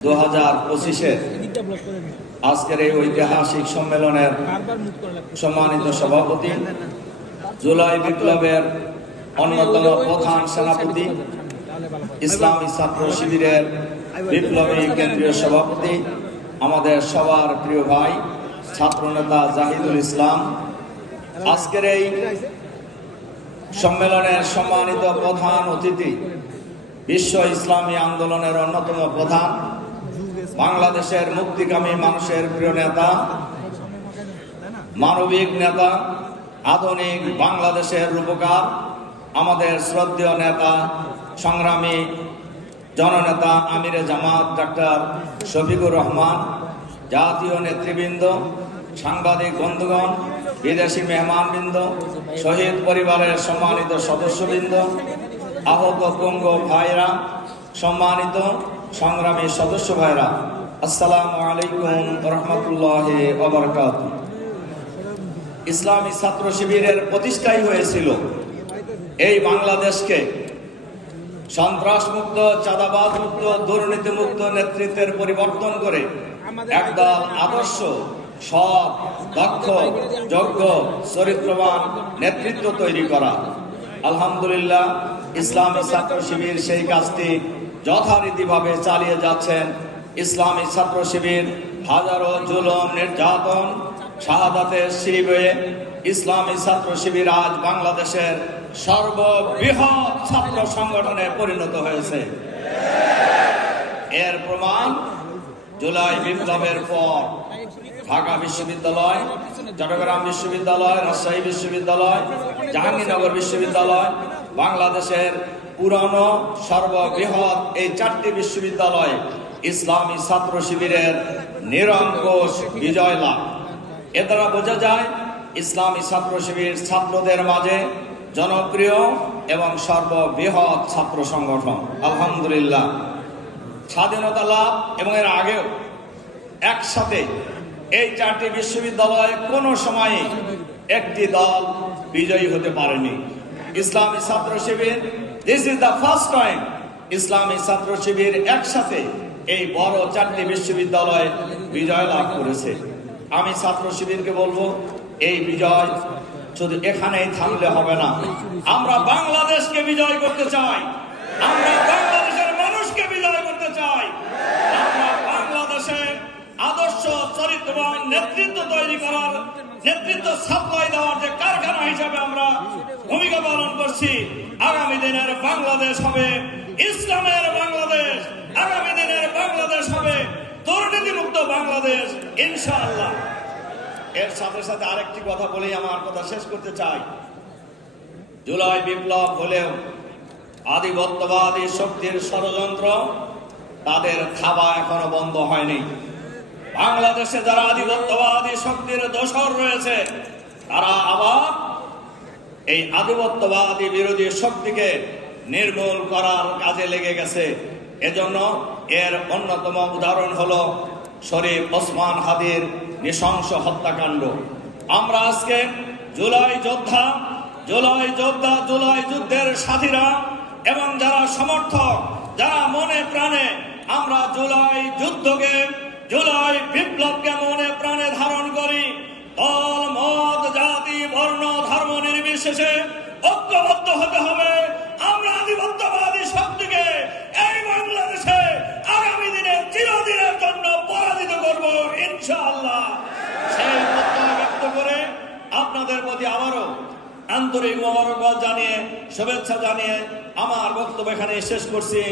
2025-এর আজকের এই ঐতিহাসিক সম্মেলনের সম্মানিত সভাপতি, জুলাই বিপ্লবের অন্যতম প্রধান সেনাপতি, ইসলামী ছাত্র শিবিরের বিপ্লবী কেন্দ্রীয় সভাপতি, আমাদের সবার প্রিয় ভাই ছাত্রনেতা জাহিদুল ইসলাম, আজকের এই সম্মেলনের সম্মানিত প্রধান অতিথি, বিশ্ব ইসলামী আন্দোলনের অন্যতম প্রধান, বাংলাদেশের মুক্তিকামী মানুষের প্রিয় নেতা, মানবিক নেতা, আধুনিক বাংলাদেশের রূপকার, আমাদের শ্রদ্ধেয় নেতা, সংগ্রামী জননেতা আমিরে জামাত ডাক্তার শফিকুর রহমান, জাতীয় নেতৃবৃন্দ, সাংবাদিক বন্ধুগণ, বিদেশি মেহমানবৃন্দ, শহীদ পরিবারের সম্মানিত সদস্যবৃন্দ, আহত পঙ্গু ভাইরা, সম্মানিত সংগ্রামী সদস্য ভাইরা, আসসালামু আলাইকুম রহমতুল্লাহি ওয়া বারাকাতুহু। ইসলামী ছাত্র শিবিরের প্রতিষ্ঠাই হয়েছিল এই বাংলাদেশকে সন্ত্রাসমুক্ত, চাঁদাবাদ মুক্ত, দুর্নীতি মুক্ত নেতৃত্বের পরিবর্তন করে একদল আদর্শ, সৎ, দক্ষ, যোগ্য, চরিত্রবান নেতৃত্ব তৈরি করা। আলহামদুলিল্লাহ, ইসলামী ছাত্র শিবির সেই কাজটি যথারীতিভাবে চালিয়ে যাচ্ছেন। ইসলামী ছাত্র শিবির হাজারো জুলুম, নির্যাতন, শাহাদাতের সিঁড়ি বেয়ে ইসলামী ছাত্র শিবির আজ বাংলাদেশের সর্ববৃহৎ ছাত্র সংগঠনে পরিণত হয়েছে। এর প্রমাণ জুলাই বিপ্লবের পর ঢাকা বিশ্ববিদ্যালয়, চট্টগ্রাম বিশ্ববিদ্যালয়, রাজশাহী বিশ্ববিদ্যালয়, জাহাঙ্গীরনগর বিশ্ববিদ্যালয়, বাংলাদেশের পুরনো সর্ববৃহৎ এই 4টি বিশ্ববিদ্যালয় ইসলামী ছাত্র শিবিরের নিরঙ্কুশ বিজয় লাভ। এ দ্বারা বোঝা যায় ইসলামী ছাত্র শিবির ছাত্রদের মাঝে জনপ্রিয় এবং সর্ববৃহৎ ছাত্র সংগঠন। আলহামদুলিল্লাহ, স্বাধীনতা লাভ এবং এর আগেও একসাথে এই 4টি বিশ্ববিদ্যালয়ে কোনো সময় একটি দল বিজয়ী হতে পারেনি। Islami Chhatra Shibir, this is the first time Islami Chhatra শিবির একসাথে এই বড় 4টি বিশ্ববিদ্যালয়ে বিজয় লাভ করেছে। আমি ছাত্র শিবিরকে বলবো, এই বিজয় শুধু এখানেই থামলে হবে না। আমরা বাংলাদেশকে বিজয় করতে চাই, আমরা বাংলাদেশের মানুষকে বিজয় করতে চাই, আমরা বাংলাদেশে আদর্শ, চরিত্রবান নেতৃত্ব তৈরি করার, নেতৃত্ব সাপ্লাই দেওয়ার যে কারখানা হিসাবে আমরা ভূমিকা পালন করছি। আগামী দিনের বাংলাদেশ হবে ইসলামের বাংলাদেশ, আগামী দিনের বাংলাদেশ হবে দুর্নীতিমুক্ত বাংলাদেশ ইনশাআল্লাহ। এর সাথে সাথে আরেকটি কথা বলেই আমার কথা শেষ করতে চাই। জুলাই বিপ্লব হলেও আধিপত্যবাদী শক্তির ষড়যন্ত্র, তাদের থাবা এখনো বন্ধ হয়নি। বাংলাদেশে যারা আধিপত্যবাদী শক্তির দোসর রয়েছে, তারা আবার এই আধিপত্যবাদী বিরোধী শক্তিকে নির্মূল করার কাজে লেগে গেছে। এজন্য এর অন্যতম উদাহরণ হলো শরীফ ওসমান হাদির নৃশংস হত্যাকাণ্ড। আমরা আজকে জুলাই যোদ্ধা, জুলাই যুদ্ধের সাথীরা এবং যারা সমর্থক, যারা মনে প্রাণে আমরা জুলাই যুদ্ধকে, জুলাই বিপ্লবকে মনে প্রাণে ধারণ করি, দল, মত, জাতি, বর্ণ, ধর্ম নির্বিশেষে ঐক্যবদ্ধ হতে হবে। আমরা আধিপত্যবাদী শক্তিকে এই বাংলাদেশে আগামী দিনে চিরদিনের জন্য পরাজিত করব ইনশাআল্লাহ। সেই প্রত্যয় ব্যক্ত করে আপনাদের প্রতি আবারও আন্তরিক মোবারকবাদ জানিয়ে, শুভেচ্ছা জানিয়ে আমার বক্তব্য এখানে শেষ করছি।